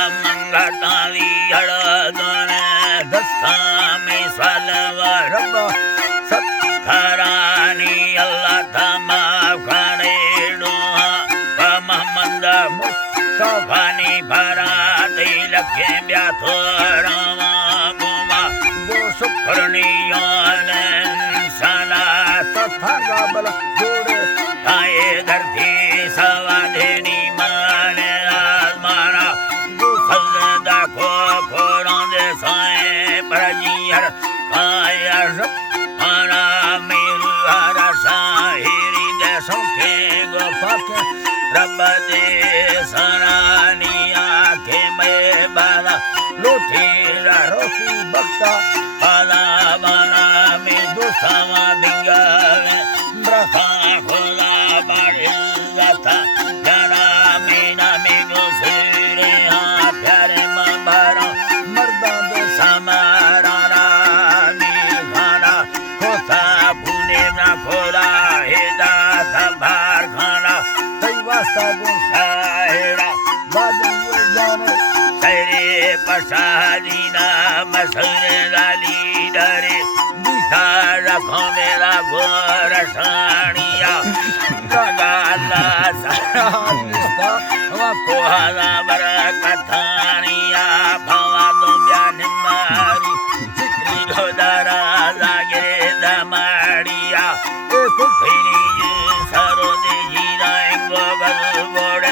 मंगतावी हड़दन दस्ता में सलवर सत्थरानी अल्लाह धमा खाने डोहा पमहमद मुस्तफानी भरा लखे ब्याथोरामा गुमा गो सुखरनियान सला तथा गबल जोड़े आए धरती सवादेनी माने आजमाना गो सजदा को फोड़ों दे साए परजियर आया रब आना मेरू हरा साहिरी दे सौखे गो पाके रब दे सनानिया के में बाला लोठी रोटी बक्ता बाला बाला में दुसावा बिंगा में ब्रथा खोला बारिल्लाता जाना मीना में गुसरे हाँ प्यारे मबारा मर्दा दे समारा रामी खाना खोता पुने ना खोला हेदा संभार खाना वास्ता गुसाहेरा बादल जानो तेरे पसादीना मसरे लाली डरे दिखा रखो मेरा गोर सानिया लगाला सारा दिस्ता वको हाला बरकतानिया भावा दो ब्यान मारी चित्री ढोदारा लागे दमाड़िया एक फिरी सरो दे गोड़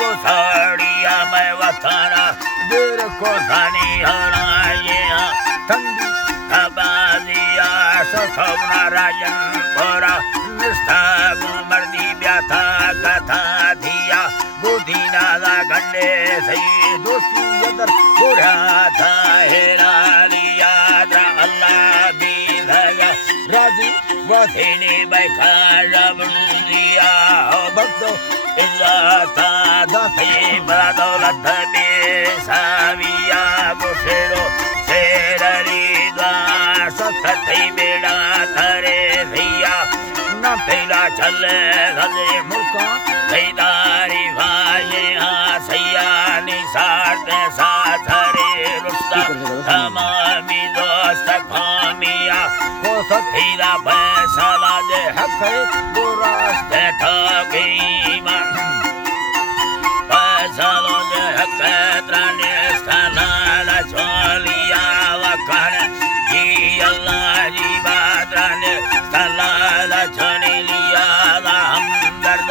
गोसाड़िया मैं वताना देर को सानी हराए ठंडी आबादिया सखवना राजन बोरा निष्ठा मर्दी ब्याथा कथा दिया बुद्धि नाला गंडे सही दोस्ती अदर बुढ़ा था हेरा लिया अल्लाह भी भगा राजी वधीनी बैठा रबिया भक्तो इज़्ज़त दफे बदौलत बेसाविया गुसेरो शेररी द्वा सत्थई बेड़ा थरे भैया न पहला चले गले मुल्का सैदारी भाई सैया निसार साथरे रुस्ता तमामी दोस्त खामिया को सतीरा फैसला दे हक बुरास्ते ठगे ईमान फैसला दे हक त्राने स्थाना चलिया वकान ये अल्लाह जी बात्राने स्थला चने लिया हमदर्द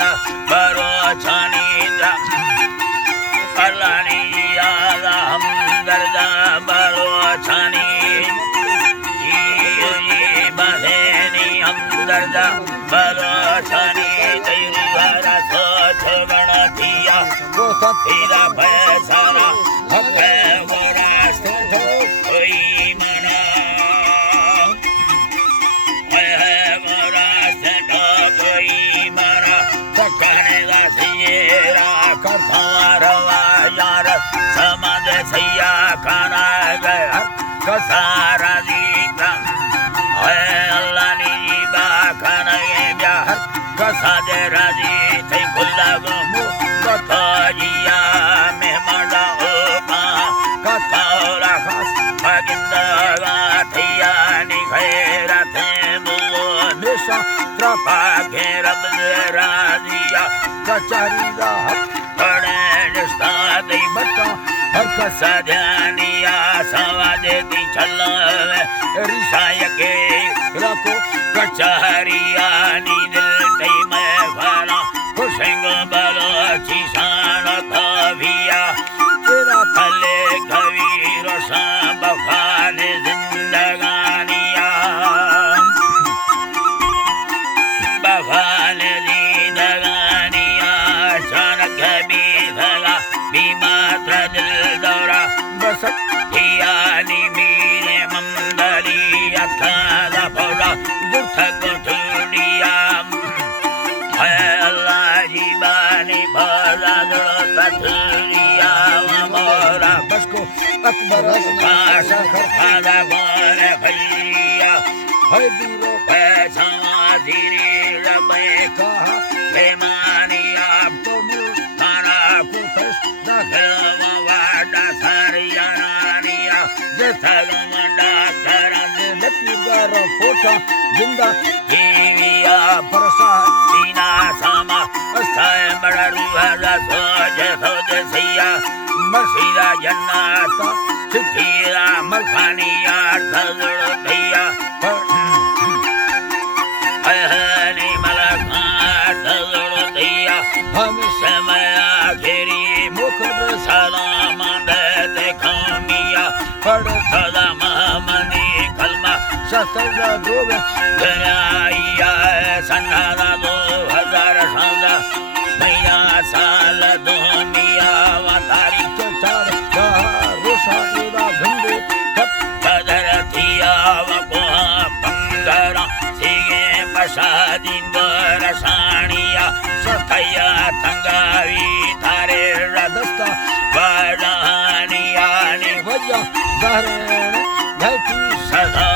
बरो चनीद्रा अल्लाह यादा हमदर्द बरो चनी बधेनी हमदर्द बरो चनी तेरी भरा सोच गणतिया वो तेरा फैसला हक वो रास्ते कोई मना है वो रास्ते कोई मना पकाने का सियरा करता रवा यार समाज सैया खाना गया कसारा दीका है अल्लाह नी बाखाना ये ब्याह कसा दे राजी थे खुला गमु कथाजिया मेहमाना ओपा कथारा खास पगिंदा गाथिया नी खैरा थे मुलो निशा त्रपा के रब राजिया कचारी दा पड़े निस्ता दे बच्चा हर कसा जानिया सवादे की चला रिसाय के रखो कचहरिया नी दिल ते मैं भरा खुशंग बलो चिशान कविया तेरा फले कवि रोशा बफाने जिंदगानिया बफाने जिंदगानिया चाणक भी भला बीमात्र दिल दौरा बसत हियानी मेरे मंदरी अखादा पौरा दुखक ठुडिया है अल्लाह जीवानी भला दुखठुडिया मोरा बसको अकबर पास खादा गोरे भैया है दिलो पैसा धीरे रबे का कर फोटा जिंदा Hivya Parsa Dina Sama Asthaya Mararuhara Soja Soja Siya Masida Jannata Siddhira Malkhaniya Tazurudhiya Ahani Malakha Tazurudhiya हम Samaya Giri मुखर Salamandete Kamiya Sadama Mani Kalma शस्त्र द्रोव Gaya Sanada Do Hazara Sanda Maya Sala Dunia Vatari चार रोषा युदा धंधे Padaratiya Vapoha Pandara Sige Pasadin Varasaniya Sataya Tangavi Tare दस्ता Vadaniya वजह जहरेण घटी Sada